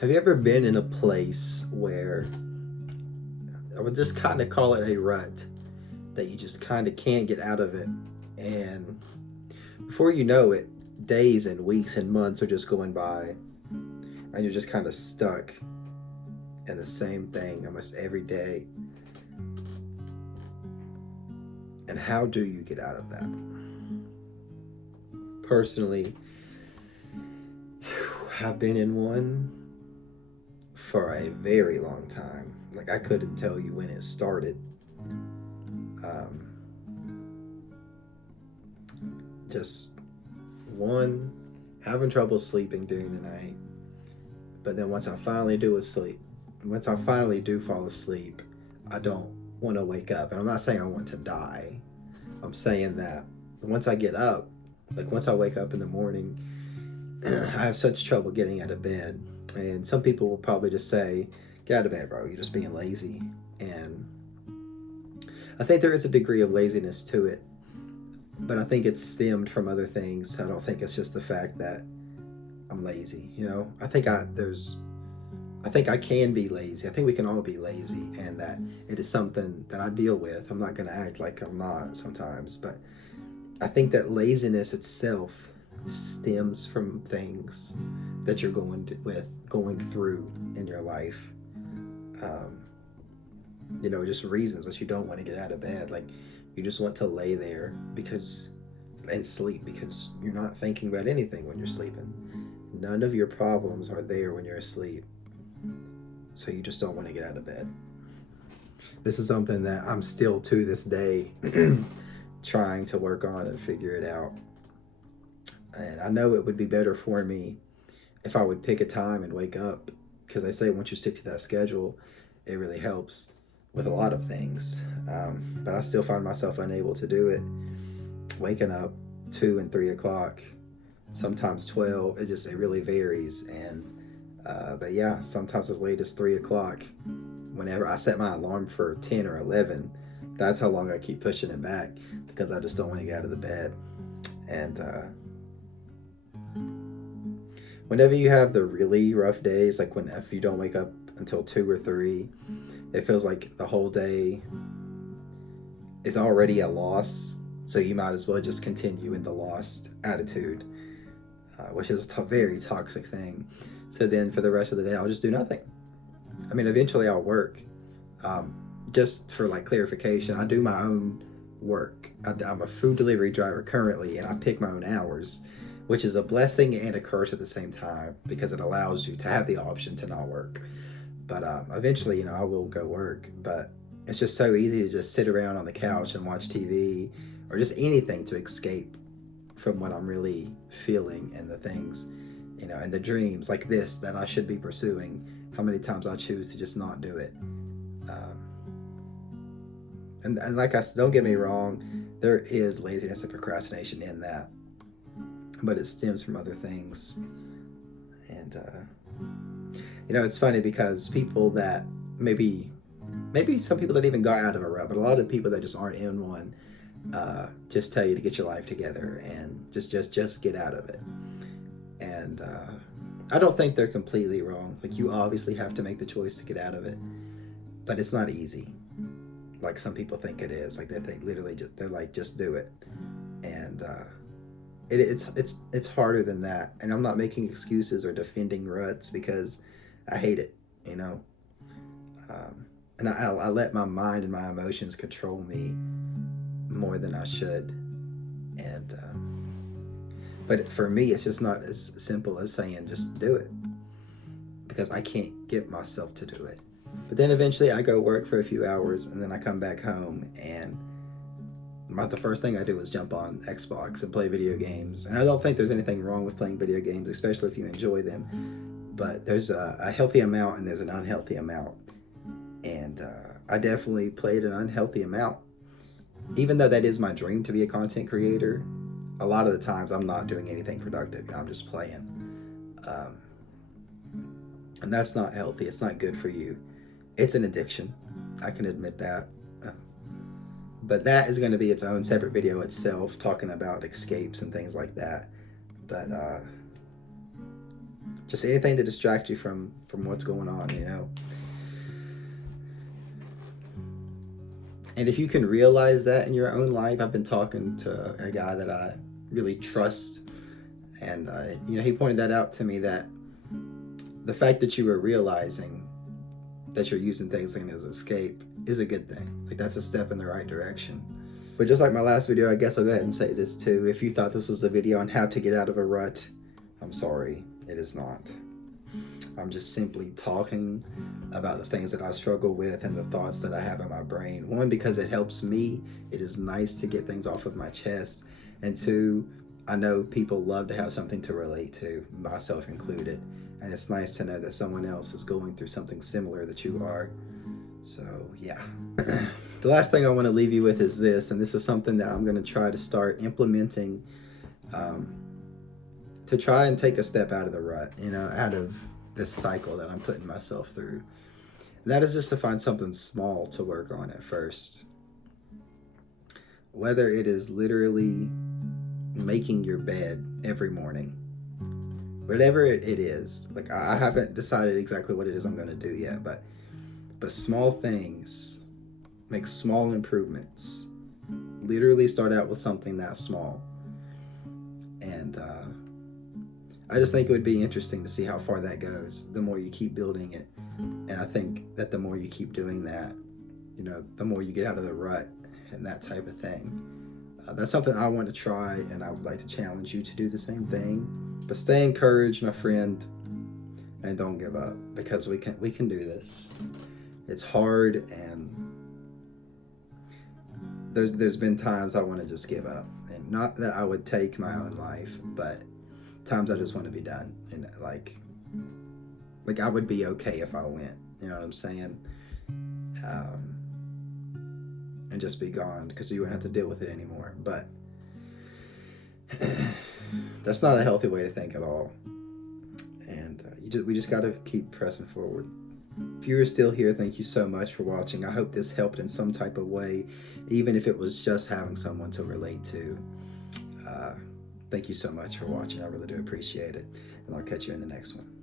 Have you ever been in a place where I would just kind of call it a rut that you just kind of can't get out of it? And before you know it, days and weeks and months are just going by, and you're just kind of stuck in the same thing almost every day. And how do you get out of that? Personally, I've been in one for a very long time. Like, I couldn't tell you when it started. Um, just one, having trouble sleeping during the night. But then once I finally do fall asleep, I don't want to wake up. And I'm not saying I want to die. I'm saying that once I get up, like once I wake up in the morning, I have such trouble getting out of bed. And some people will probably just say, "Get out of bed, bro. You're just being lazy." And I think there is a degree of laziness to it, but I think it's stemmed from other things. I don't think it's just the fact that I'm lazy. I think I can be lazy. I think we can all be lazy, and that it is something that I deal with. I'm not going to act like I'm not sometimes, but I think that laziness itself stems from things that you're going through in your life. Um, just reasons that you don't want to get out of bed. Like, you just want to lay there because and sleep because you're not thinking about anything when you're sleeping. None of your problems are there when you're asleep. So you just don't want to get out of bed. This is something that I'm still to this day trying to work on and figure it out. And I know it would be better for me if I would pick a time and wake up, because they say once you stick to that schedule, it really helps with a lot of things. But I still find myself unable to do it. Waking up 2 and 3 o'clock, sometimes 12. It really varies. And but yeah, sometimes as late as 3 o'clock. Whenever I set my alarm for 10 or 11, that's how long I keep pushing it back because I just don't want to get out of the bed. And whenever you have the really rough days, like when if you don't wake up until 2 or 3, it feels like the whole day is already a loss. So you might as well just continue in the lost attitude, which is a very toxic thing. So then for the rest of the day, I'll just do nothing. I mean, eventually I'll work. Um, just for like clarification, I do my own work. I'm a food delivery driver currently, and I pick my own hours, which is a blessing and a curse at the same time because it allows you to have the option to not work. But eventually, I will go work. But it's just so easy to just sit around on the couch and watch TV or just anything to escape from what I'm really feeling and the things, and the dreams like this that I should be pursuing. How many times I choose to just not do it. Um, and like I said, don't get me wrong, there is laziness and procrastination in that, but it stems from other things. And it's funny because people that maybe some people that even got out of a rut, but a lot of people that just aren't in one, just tell you to get your life together and just get out of it. And I don't think they're completely wrong. Like, you obviously have to make the choice to get out of it, but it's not easy. Like some people think it is. Like they think literally, they're like, just do it, and it's harder than that. And I'm not making excuses or defending ruts because I hate it, you know. And I let my mind and my emotions control me more than I should, and but for me, it's just not as simple as saying just do it because I can't get myself to do it. But then eventually I go work for a few hours and then I come back home and about the first thing I do is jump on Xbox and play video games. And I don't think there's anything wrong with playing video games, especially if you enjoy them. But there's a healthy amount and there's an unhealthy amount. And I definitely played an unhealthy amount. Even though that is my dream to be a content creator, a lot of the times I'm not doing anything productive. I'm just playing. Um, and that's not healthy. It's not good for you. It's an addiction. I can admit that. But that is going to be its own separate video itself, talking about escapes and things like that. But just anything to distract you from what's going on, And if you can realize that in your own life, I've been talking to a guy that I really trust, and he pointed that out to me, that the fact that you were realizing that you're using things like as escape is a good thing. Like, that's a step in the right direction. But just like my last video, I guess I'll go ahead and say this too. If you thought this was a video on how to get out of a rut, I'm sorry, it is not. I'm just simply talking about the things that I struggle with and the thoughts that I have in my brain. One, because it helps me. It is nice to get things off of my chest. And two, I know people love to have something to relate to, myself included. And it's nice to know that someone else is going through something similar that you are. So, yeah. The last thing I want to leave you with is this, and this is something that I'm going to try to start implementing to try and take a step out of the rut, out of this cycle that I'm putting myself through. And that is just to find something small to work on at first. Whether it is literally making your bed every morning, whatever it is. Like, I haven't decided exactly what it is I'm going to do yet, but small things, make small improvements. Literally start out with something that small. And I just think it would be interesting to see how far that goes the more you keep building it. And I think that the more you keep doing that, the more you get out of the rut and that type of thing. That's something I want to try, and I would like to challenge you to do the same thing. But stay encouraged, my friend, and don't give up, because we can do this. It's hard, and there's been times I want to just give up, and not that I would take my own life, but times I just want to be done, and like I would be okay if I went, you know what I'm saying, and just be gone, because you wouldn't have to deal with it anymore. But that's not a healthy way to think at all, and we just got to keep pressing forward. If you're still here, thank you so much for watching. I hope this helped in some type of way, even if it was just having someone to relate to. Thank you so much for watching. I really do appreciate it, and I'll catch you in the next one.